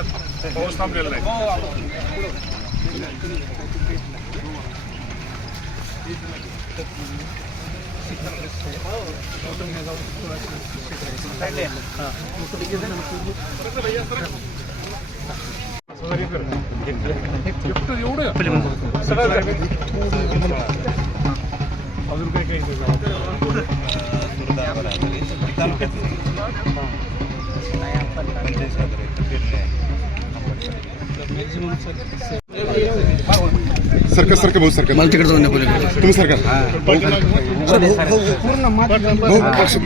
पाऊस थांबलेला नाही एवढं अजून काही काही नाही. सरकार सरकार भाऊ सरकार मला तिकडे जाऊन पलीकडे तुम्ही पक्ष-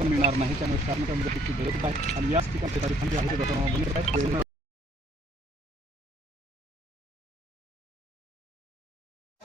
मिळणार नाही त्यामुळे मदतीची गरज आहे आणि याच ठिकाणी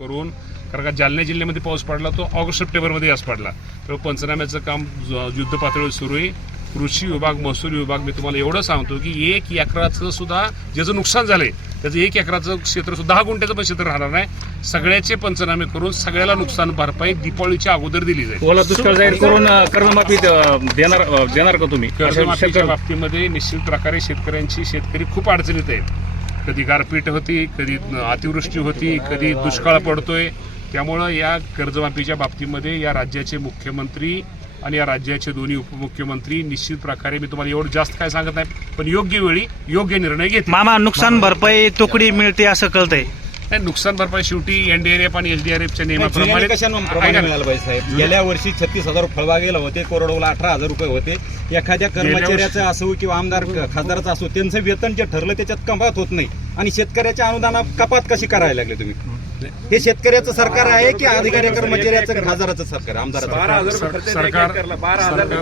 करून कारण का जालना जिल्ह्यामध्ये पाऊस पडला तो ऑगस्ट सप्टेंबरमध्ये आज पडला. तर पंचनाम्याचं काम युद्ध पातळीवर सुरू आहे. कृषी विभाग महसूल विभाग मी तुम्हाला एवढं सांगतो की एक एकराचं सुद्धा ज्याचं नुकसान झालंय त्याचं एक एकराचं क्षेत्र सुद्धा दहा गुंठ्याचं पण क्षेत्र राहणार नाही. सगळ्याचे पंचनामे करून सगळ्याला नुकसान भरपाई दीपावलीच्या अगोदर दिली जाईल. ओला दुष्काळ जाहीर करून कर्जमाफी देणार देणार का तुम्ही? कर्जमाफीच्या बाबतीमध्ये निश्चित प्रकारे शेतकऱ्यांची शेतकरी खूप अडचणीत आहेत. कधी गारपीट होती कधी अतिवृष्टी होती कधी दुष्काळ पडतोय. त्यामुळं या कर्जमाफीच्या बाबतीमध्ये या राज्याचे मुख्यमंत्री आणि या राज्याचे दोन्ही उपमुख्यमंत्री निश्चित प्रकारे मी तुम्हाला एवढं जास्त काय सांगत नाही पण योग्य वेळी योग्य निर्णय घेत मामा नुकसान भरपाई तुकडी मिळते असं कळतंय. नाही, नुकसान भरपाई शेवटी एनडीआरएफ आणि एसडीआरएफच्या नियमाप्रमाणे. मिळालं पाहिजे साहेब? गेल्या वर्षी छत्तीस हजार फळबागेला होते कोरडोला अठरा हजार रुपये होते. एखाद्या कर्मचाऱ्याचं असो किंवा आमदार खासदाराचं असो त्यांचं वेतन जे ठरलं त्याच्यात कपात होत नाही. आणि शेतकऱ्याच्या अनुदाना कपात कशी करायला लागले तुम्ही? हे शेतकऱ्याचं सरकार आहे की अधिकारी कर्मचाऱ्याचं खासदाराचं सरकार आमदाराचं सर- सरकार.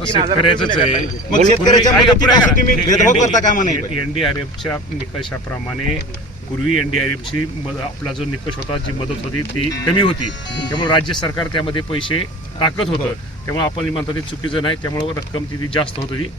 शेतकऱ्याचंच आहे. मग शेतकऱ्याच्या तुम्ही. भेदभाव करता कामा नाही एनडीआरएफच्या निकषाप्रमाणे पूर्वी एनडीआरएफची आपला जो निकष होता जी मदत होती ती कमी होती. त्यामुळे राज्य सरकार त्यामध्ये पैसे टाकत होतं. त्यामुळे आपण म्हणतो ते चुकीचं नाही. त्यामुळे रक्कम ती ती जास्त होत होती.